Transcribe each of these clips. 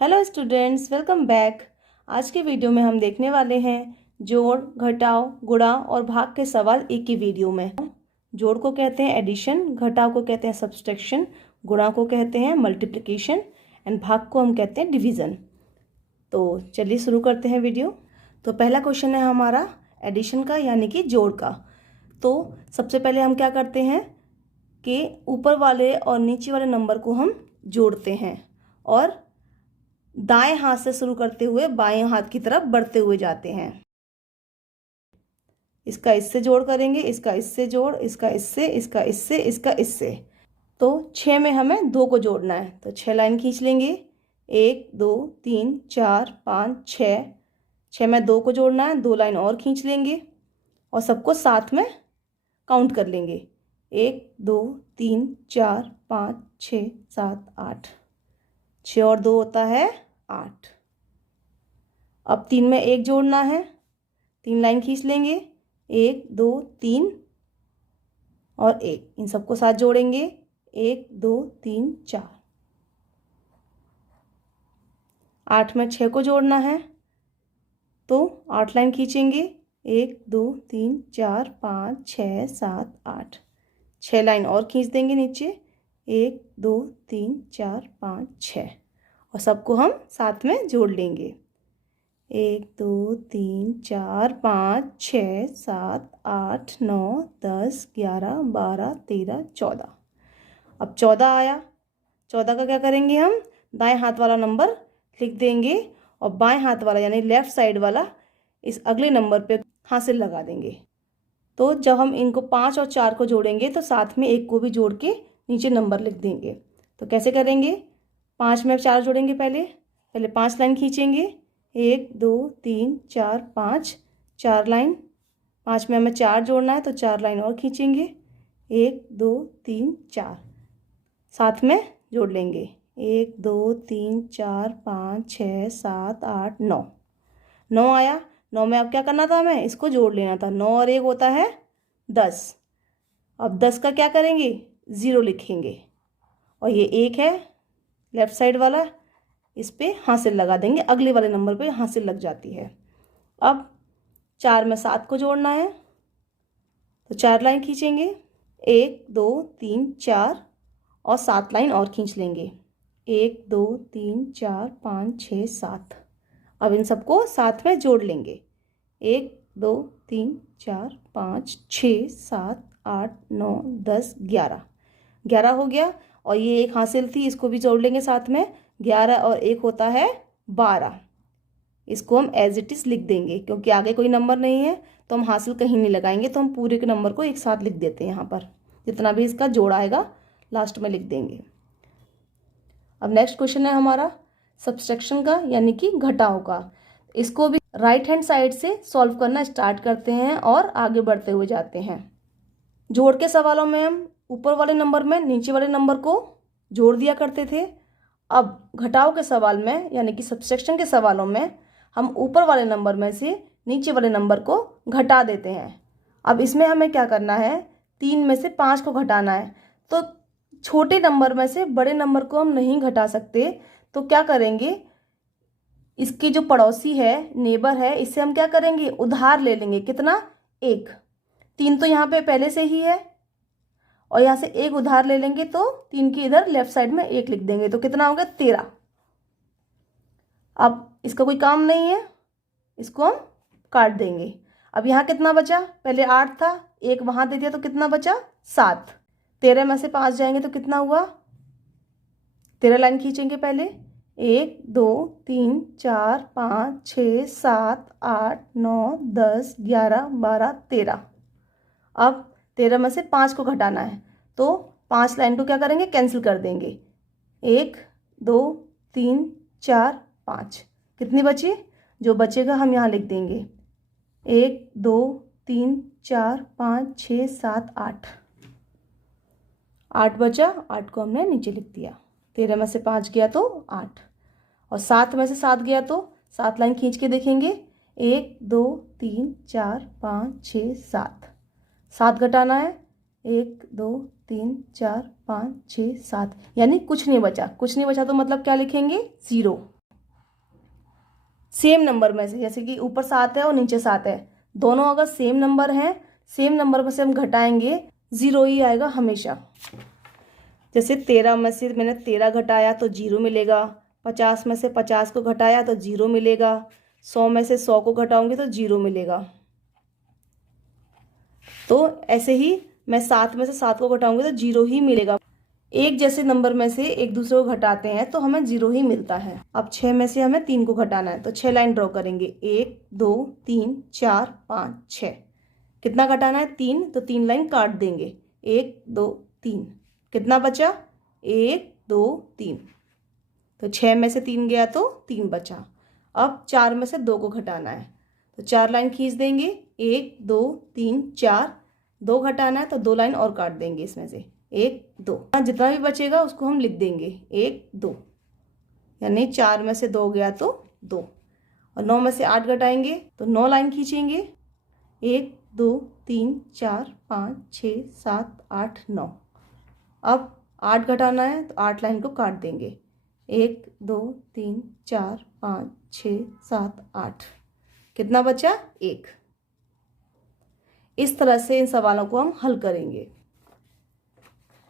Hello students, welcome back. आज के video में हम देखने वाले हैं जोड़, घटाव, गुणा और भाग के सवाल एक ही वीडियो में। जोड़ को कहते हैं एडिशन, घटाव को कहते हैं सब्सट्रैक्शन, गुणा को कहते हैं मल्टीप्लिकेशन एंड भाग को हम कहते हैं डिवीज़न। तो चलिए शुरू करते हैं वीडियो। तो पहला क्वेश्चन है हमारा एडिशन का, यानी कि जोड़ का। तो सबसे पहले हम क्या करते हैं कि ऊपर वाले और नीचे वाले नंबर को हम जोड़ते हैं और दाएं हाथ से शुरू करते हुए बाएं हाथ की तरफ बढ़ते हुए जाते हैं। इसका इससे जोड़ करेंगे, इसका इससे जोड़, इसका इससे, इसका इससे, इसका इससे। तो 6 में हमें 2 को जोड़ना है, तो 6 लाइन खींच लेंगे। 1 2 3 4 5 6। 6 में 2 को जोड़ना है, 2 लाइन और खींच लेंगे और सबको साथ में काउंट कर लेंगे। 1 2 3 4 5 6 7 8। 6 और 2 होता है 8। अब 3 में 1 जोड़ना है, 3 लाइन खींच लेंगे। 1 2 3 और 1, इन सबको साथ जोड़ेंगे। 1 2 3 4। 8 में 6 को जोड़ना है, तो 8 लाइन खींचेंगे। 1 2 3 4 5 6 7 8। 6 लाइन और खींच देंगे नीचे। 1 2 3 4 5 6 और सबको हम साथ में जोड़ लेंगे। 1 2 3 4 5 6 7 8 9 10 11 12 13 14। अब 14 आया। 14 का क्या करेंगे, हम दाएं हाथ वाला नंबर लिख देंगे और बाएं हाथ वाला यानी लेफ्ट साइड वाला इस अगले नंबर पे हासिल लगा देंगे। तो जब हम इनको 5 और 4 को जोड़ेंगे तो साथ में 1 को भी जोड़ के नीचे नंबर लिख देंगे। तो कैसे करेंगे, 5 में 4 जोड़ेंगे। पहले 5 लाइन खींचेंगे। 1 2 3 4 5, 4 लाइन। 5 में हमें 4 जोड़ना है, तो 4 लाइन और खींचेंगे। 1 2 3 4 साथ में जोड़ लेंगे। 1 2 3 4 5 6 7 8 9। 9 आया। 9 में अब क्या करना था, हमें इसको जोड़ लेना था। 9 और 1 होता है 10। अब 10 का क्या करेंगे, 0 लिखेंगे और ये 1 है लेफ्ट साइड वाला, इस पे हासिल लगा देंगे। अगले वाले नंबर पे हासिल लग जाती है। अब 4 में 7 को जोड़ना है, तो 4 लाइन खींचेंगे। 1 2 3 4 और 7 लाइन और खींच लेंगे। 1 2 3 4 5 6 7। अब इन सबको साथ में जोड़ लेंगे। 1 2 3 4 5 6 7 8 9 10 11। 11 हो गया और ये 1 हासिल थी, इसको भी जोड़ लेंगे साथ में। 11 और 1 होता है 12। इसको हम एज इट इज़ लिख देंगे, क्योंकि आगे कोई नंबर नहीं है तो हम हासिल कहीं नहीं लगाएंगे, तो हम पूरे के नंबर को एक साथ लिख देते हैं। यहाँ पर जितना भी इसका जोड़ आएगा लास्ट में लिख देंगे। अब नेक्स्ट क्वेश्चन है हमारा सब्सट्रैक्शन का, यानी कि घटाव का। इसको भी राइट हैंड साइड से सॉल्व करना स्टार्ट करते हैं और आगे बढ़ते हुए जाते हैं। जोड़ के सवालों में हम ऊपर वाले नंबर में नीचे वाले नंबर को जोड़ दिया करते थे। अब घटाव के सवाल में, यानी कि सब्सट्रैक्शन के सवालों में, हम ऊपर वाले नंबर में से नीचे वाले नंबर को घटा देते हैं। अब इसमें हमें क्या करना है, 3 में से 5 को घटाना है। तो छोटे नंबर में से बड़े नंबर को हम नहीं घटा सकते, तो क्या करेंगे, इसकी जो पड़ोसी है, नेबर है, इससे हम क्या करेंगे, उधार ले लेंगे। कितना, 1। 3 तो यहाँ पे पहले से ही है और यहाँ से 1 उधार ले लेंगे, तो 3 की इधर लेफ्ट साइड में 1 लिख देंगे, तो कितना हो गया, 13। अब इसका कोई काम नहीं है, इसको हम काट देंगे। अब यहाँ कितना बचा, पहले 8 था, 1 वहाँ दे दिया, तो कितना बचा, 7। 13 में से 5 जाएंगे तो कितना हुआ, 13 लाइन खींचेंगे पहले। 1 2 3 4 5 6 7 8 9 10 11 12 13। अब 13 में से 5 को घटाना है, तो 5 लाइन को क्या करेंगे, कैंसिल कर देंगे। 1 2 3 4 5, कितनी बची, जो बचेगा हम यहाँ लिख देंगे। 1 2 3 4 5 6 7 8। 8 बचा, 8 को हमने नीचे लिख दिया। 13 में से 5 गया तो 8 और 7 में से 7 गया तो 7 लाइन खींच के देखेंगे। 1 2 3 4 5 6 7। 7 घटाना है, 1 2 3 4 5 6 7, यानी कुछ नहीं बचा। कुछ नहीं बचा तो मतलब क्या लिखेंगे, 0। सेम नंबर में से, जैसे कि ऊपर 7 है और नीचे 7 है, दोनों अगर सेम नंबर हैं, सेम नंबर में से हम घटाएंगे, 0 ही आएगा हमेशा। जैसे 13 में से मैंने 13 घटाया तो 0 मिलेगा, 50 में से 50 को घटाया तो 0 मिलेगा, 100 में से 100 को घटाऊंगी तो 0 मिलेगा। तो ऐसे ही मैं 7 में से 7 को घटाऊंगी तो 0 ही मिलेगा। एक जैसे नंबर में से एक दूसरे को घटाते हैं तो हमें 0 ही मिलता है। अब 6 में से हमें 3 को घटाना है तो 6 लाइन ड्रॉ करेंगे, 1 2 3 4 5 6। कितना घटाना है? 3, तो 3 लाइन काट देंगे, 1 2 3। कितना बचा? 1 2 3। तो 6 में से 3 गया तो 3 बचा। अब 4 में से 2 को घटाना है तो 4 लाइन खींच देंगे, 1 2 3 4। 2 घटाना है तो 2 लाइन और काट देंगे इसमें से, 1 2। जितना भी बचेगा उसको हम लिख देंगे 1 2, यानी 4 में से 2 गया तो 2। और 9 में से 8 घटाएंगे तो 9 लाइन खींचेंगे, 1 2 3 4 5 6 7 8 9। अब 8 घटाना है तो 8 लाइन को काट देंगे, 1 2 3 4 5 6 7 8। कितना बचा? 1। इस तरह से इन सवालों को हम हल करेंगे।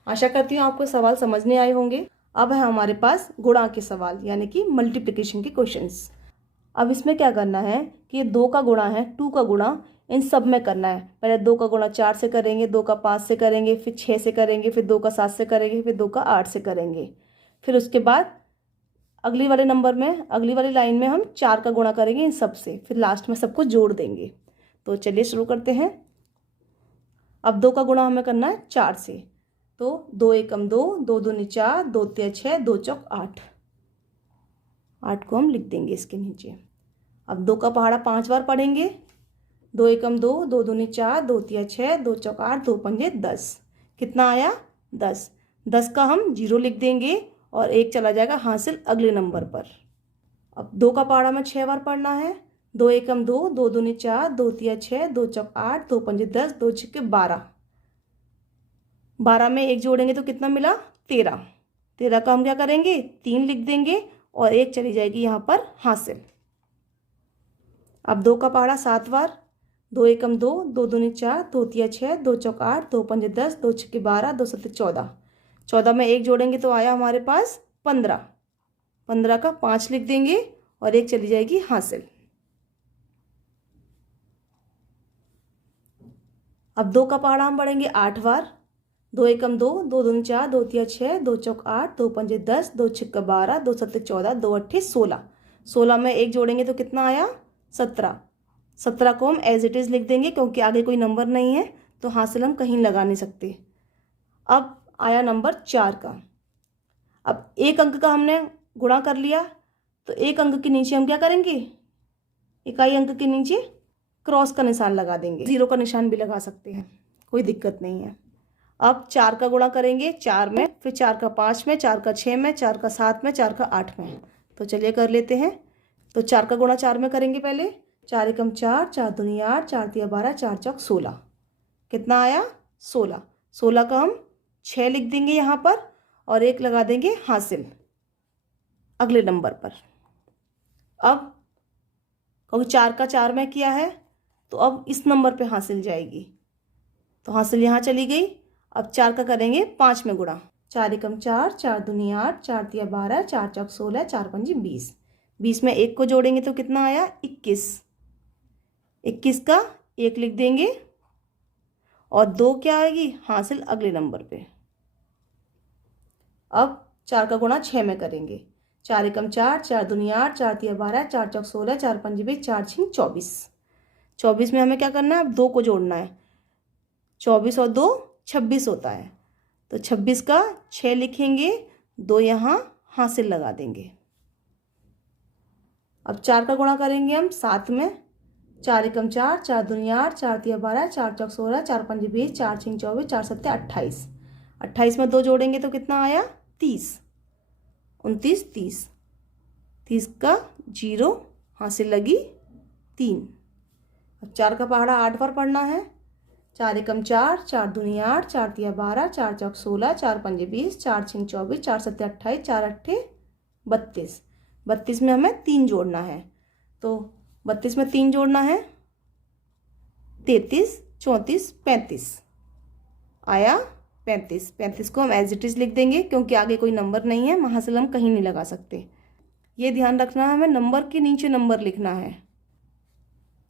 आशा करती हूँ आपको सवाल समझने आए होंगे। अब है हमारे पास गुणा के सवाल, यानी कि मल्टीप्लिकेशन के क्वेश्चंस। अब इसमें क्या करना है कि 2 का गुणा है, 2 का गुणा इन सब में करना है। पहले 2 का गुणा 4 से करेंगे, 2 का 5 से करेंगे, फिर 6 से करेंगे, फिर 2 का 7 से करेंगे, फिर 2 का 8 से करेंगे। फिर उसके बाद अगली वाले नंबर में, अगली वाली लाइन में हम 4 का गुणा करेंगे इन सब से, फिर लास्ट में सबको जोड़ देंगे। तो चलिए शुरू करते हैं। अब 2 का गुणा हमें करना है 4 से, तो 2 एकम 2, 2 दूनी 4, 2 तिया 6, 2 चौक 8। 8 को हम लिख देंगे इसके नीचे। अब 2 का पहाड़ा 5 बार पढ़ेंगे, 2 एकम 2, 2 दूनी 4, 2 तिया 6, 2 चौक 8, 2 पंजे 10। कितना आया? 10। 10 का हम 0 लिख देंगे और 1 चला जाएगा हासिल अगले नंबर पर। अब 2 का पहाड़ा में 6 बार पढ़ना है, 2 एकम 2, 2 दूनी 4, 2 तिया 6, 2 चौक 8, 2 पंजे 10, 2 छिक्के 12। 12 में 1 जोड़ेंगे तो कितना मिला? 13। 13 का हम क्या करेंगे? 3 लिख देंगे और 1 चली जाएगी यहाँ पर हासिल। अब 2 का पहाड़ा 7 बार, 2 एकम 2, 2 दूनी 4, 2 तिया 6, 2 चौक 8, 2 पंजे 10, 2 छिक्के 12, 2 सत्ते 14। 14 में 1 जोड़ेंगे तो आया हमारे पास 15। 15 का 5 लिख देंगे और 1 चली जाएगी हासिल। अब 2 का पहाड़ा हम पढ़ेंगे 8 बार, 2 एकम 2, 2 दूनी 4, 2 तिया 6, 2 चौक 8, 2 पंजे 10, 2 छिक्का 12, 2 सत्ते 14, 2 अट्ठे 16। 16 में 1 जोड़ेंगे तो कितना आया? 17। 17 को हम एज इट इज़ लिख देंगे क्योंकि आगे कोई नंबर नहीं है तो हासिल हम कहीं लगा नहीं सकते। अब आया नंबर 4 का। अब 1 अंक का हमने गुणा कर लिया तो 1 अंक के नीचे हम क्या करेंगे? इकाई अंक के नीचे क्रॉस का निशान लगा देंगे, 0 का निशान भी लगा सकते हैं, कोई दिक्कत नहीं है। अब 4 का गुणा करेंगे 4 में, फिर 4 का 5 में, 4 का 6 में, 4 का 7 में, 4 का 8 में। तो चलिए कर लेते हैं। तो 4 का गुणा 4 में करेंगे पहले, 4 एकम 4, 4 दूनी 8, 4 तिया 12, 4 चौक 16। कितना आया? 16। 16 का हम 6 लिख देंगे यहाँ पर और 1 लगा देंगे हासिल अगले नंबर पर। अब क्योंकि 4 का 4 में किया है तो अब इस नंबर पे हासिल जाएगी, तो हासिल यहाँ चली गई। अब 4 का करेंगे 5 में गुणा, 4 एकम 4, 4 दूनी 8, 4 तिया 12, 4 चौक 16, 4 पंजी 20। 20 में 1 को जोड़ेंगे तो कितना आया? 21। 21 का 1 लिख देंगे और 2 क्या आएगी? हासिल अगले नंबर पे। अब 4 का गुणा 6 में करेंगे, 4 एकम 4, 4 दूनी 8, 4 तिया 12, 4 चौक 16, 4 पंजे 20, 4 छिंग 24। 24 में हमें क्या करना है? अब 2 को जोड़ना है, 24 और 2 26 होता है, तो 26 का 6 लिखेंगे, 2 यहाँ हासिल लगा देंगे। अब 4 का गुणा करेंगे हम 7 में, 4 एकम 4, 4 दूनी 8, 4 तिया 12, 4 चौक 16, 4 पंजे 20, 4 छिंग 24, 4 सत्ते 28। 28 में 2 जोड़ेंगे तो कितना आया? 30। 29 30। 30 का 0 हासिल लगी 3। अब 4 का पहाड़ा 8 बार पढ़ना है, 4 एकम 4, 4 दूनी 8, 4 तिया 12, 4 चौक 16, 4 पंजे 20, 4 छिंग 24, 4 सत्ते 28, 4 अट्ठे 32। 32 में हमें 3 जोड़ना है, तो 32 में 3 जोड़ना है, 33, 34, 35 आया 35। 35 को हम एज इट इज़ लिख देंगे क्योंकि आगे कोई नंबर नहीं है, महासल हम कहीं नहीं लगा सकते। ये ध्यान रखना है, हमें नंबर के नीचे नंबर लिखना है,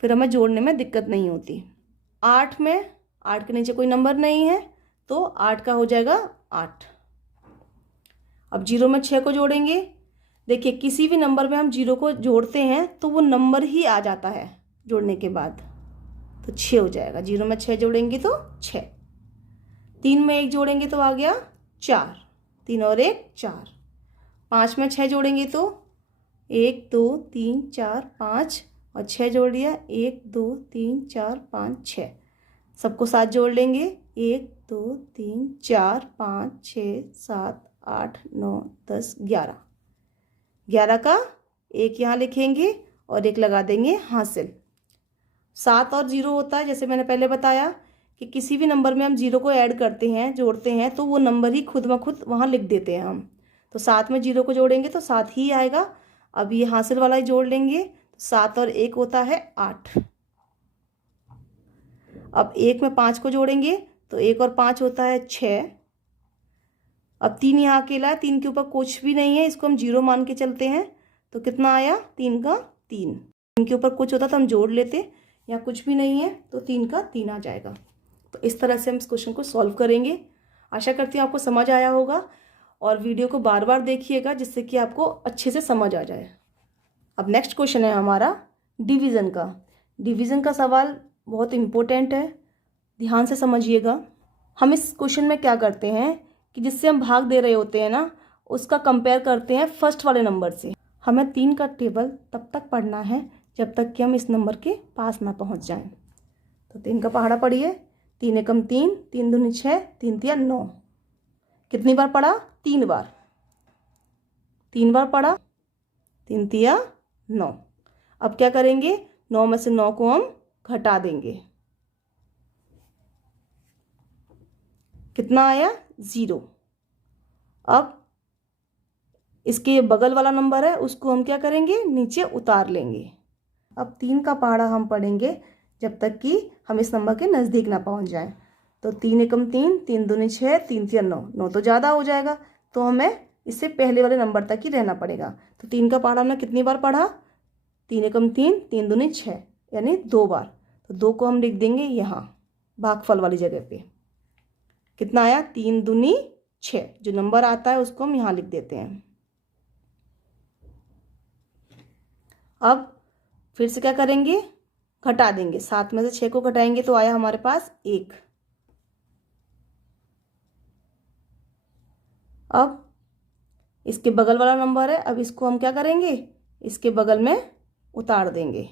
फिर हमें जोड़ने में दिक्कत नहीं होती। 8 में 8 के नीचे कोई नंबर नहीं है तो 8 का हो जाएगा 8। अब 0 में 6 को जोड़ेंगे। देखिए किसी भी नंबर में हम 0 को जोड़ते हैं तो वो नंबर ही आ जाता है जोड़ने के बाद, तो 6 हो जाएगा। 0 में 6 जोड़ेंगे तो 6। 3 में 1 जोड़ेंगे तो आ गया 4, 3 और 1 4। 5 में 6 जोड़ेंगे तो 1 2 3 4 5 और 6 जोड़ दिया, 1 2 3 4 5 6। सबको साथ जोड़ लेंगे, 1 2 3 4 5 6 7 8 9 10 11। 11 का 1 यहाँ लिखेंगे और 1 लगा देंगे हासिल। 7 और 0 होता है, जैसे मैंने पहले बताया कि किसी भी नंबर में हम 0 को ऐड करते हैं, जोड़ते हैं, तो वो नंबर ही खुद ब खुद वहाँ लिख देते हैं हम। तो 7 में 0 को जोड़ेंगे तो 7 ही आएगा। अब ये हासिल वाला ही जोड़ लेंगे, तो 7 और 1 होता है 8। अब 1 में 5 को जोड़ेंगे तो 1 और 5 होता है 6। अब 3 यहाँ अकेला है, 3 के ऊपर कुछ भी नहीं है, इसको हम 0 मान के चलते हैं, तो कितना आया 3 का 3। 3 के ऊपर कुछ होता तो हम जोड़ लेते, यहाँ कुछ भी नहीं है तो 3 का 3 आ जाएगा। तो इस तरह से हम इस क्वेश्चन को सॉल्व करेंगे। आशा करती हूँ आपको समझ आया होगा और वीडियो को बार बार देखिएगा जिससे कि आपको अच्छे से समझ आ जाए। अब नेक्स्ट क्वेश्चन है हमारा डिवीज़न का। डिवीज़न का सवाल बहुत इम्पोर्टेंट है, ध्यान से समझिएगा। हम इस क्वेश्चन में क्या करते हैं कि जिससे हम भाग दे रहे होते हैं ना, उसका कंपेयर करते हैं फर्स्ट वाले नंबर से। हमें 3 का टेबल तब तक पढ़ना है जब तक कि हम इस नंबर के पास ना पहुंच जाएं। तो 3 का पहाड़ा पढ़िए। 3 एकम 3, 3 दूनी 6, 3 तिया 9। कितनी बार पढ़ा? 3 बार। 3 बार पढ़ा, 3 तिया 9। अब क्या करेंगे? 9 में से 9 को हम घटा देंगे। कितना आया? 0। अब इसके बगल वाला नंबर है उसको हम क्या करेंगे? नीचे उतार लेंगे। अब 3 का पहाड़ा हम पढ़ेंगे जब तक कि हम इस नंबर के नज़दीक ना पहुंच जाएं। तो 3 एकम 3, 3 दूनी 6, 3 तिया 9। 9 तो ज़्यादा हो जाएगा, तो हमें इससे पहले वाले नंबर तक ही रहना पड़ेगा। तो 3 का पहाड़ा हमने कितनी बार पढ़ा? 3 एकम 3, 3 दूनी 6, यानी 2 बार। तो 2 को हम लिख देंगे यहाँ भागफल वाली जगह पे। कितना आया? 3 दूनी 6। जो नंबर आता है उसको हम यहाँ लिख देते हैं। अब फिर से क्या करेंगे? घटा देंगे। 7 में से 6 को घटाएंगे तो आया हमारे पास 1। अब इसके बगल वाला नंबर है, अब इसको हम क्या करेंगे? इसके बगल में उतार देंगे।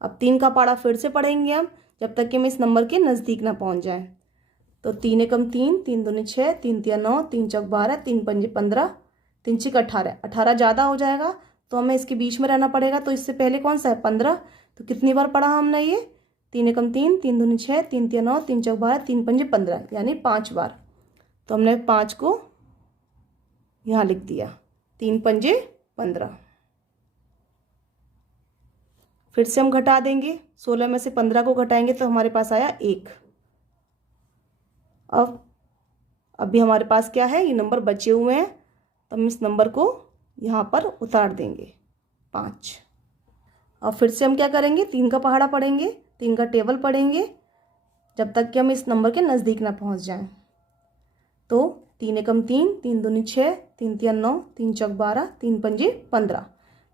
अब 3 का पहाड़ा फिर से पढ़ेंगे हम जब तक कि हम इस नंबर के नज़दीक ना पहुंच जाएं। तो 3 एकम 3, 3 दूनी 6, 3 तिया 9, 3 चौक 12, 3 पंजे 15, 3 छिक 18। 18 ज़्यादा हो जाएगा तो हमें इसके बीच में रहना पड़ेगा। तो इससे पहले कौन सा है? 15। तो कितनी बार पढ़ा हमने ये? 3 एकम 3, 3 दूनी 6, 3 तिया 9, 3 चौक 12, 3 पंजे 15, यानी 5 बार। तो हमने 5 को यहाँ लिख दिया। 3 पंजे 15। फिर से हम घटा देंगे। 16 में से 15 को घटाएंगे तो हमारे पास आया 1। अब अभी हमारे पास क्या है? ये नंबर बचे हुए हैं, तो हम इस नंबर को यहाँ पर उतार देंगे 5। अब फिर से हम क्या करेंगे? 3 का पहाड़ा पढ़ेंगे, 3 का टेबल पढ़ेंगे जब तक कि हम इस नंबर के नज़दीक ना पहुँच जाएं। तो 3 एकम 3, 3 दूनी 6, 3 तिया 9, 3 चौक 12, 3 पंजे 15।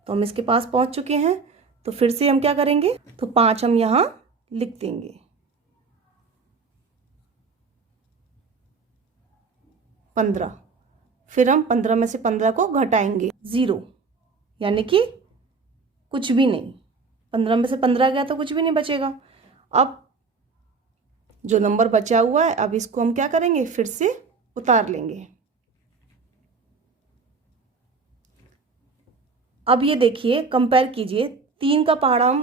तो हम इसके पास पहुँच चुके हैं। तो फिर से हम क्या करेंगे? तो 5 हम यहाँ लिख देंगे। 15। फिर हम 15 में से 15 को घटाएंगे, 0, यानी कि कुछ भी नहीं। 15 में से 15 गया तो कुछ भी नहीं बचेगा। अब जो नंबर बचा हुआ है, अब इसको हम क्या करेंगे? फिर से उतार लेंगे। अब ये देखिए, कंपेयर कीजिए। 3 का पहाड़ा हम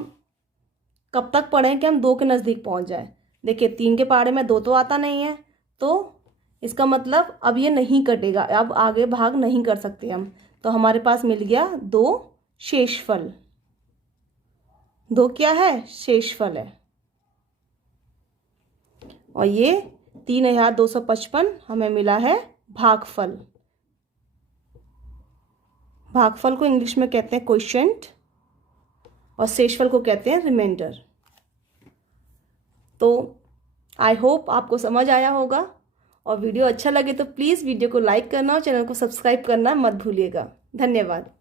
कब तक पढ़ें कि हम 2 के नज़दीक पहुंच जाए? देखिए 3 के पहाड़े में 2 तो आता नहीं है, तो इसका मतलब अब ये नहीं कटेगा, अब आगे भाग नहीं कर सकते हम। तो हमारे पास मिल गया 2 शेषफल। 2 क्या है? शेषफल है। और ये 3255 हमें मिला है भागफल। भागफल को इंग्लिश में कहते हैं क्वोशिएंट और शेषफल को कहते हैं रिमाइंडर। तो आई होप आपको समझ आया होगा, और वीडियो अच्छा लगे तो प्लीज़ वीडियो को लाइक करना और चैनल को सब्सक्राइब करना मत भूलिएगा। धन्यवाद।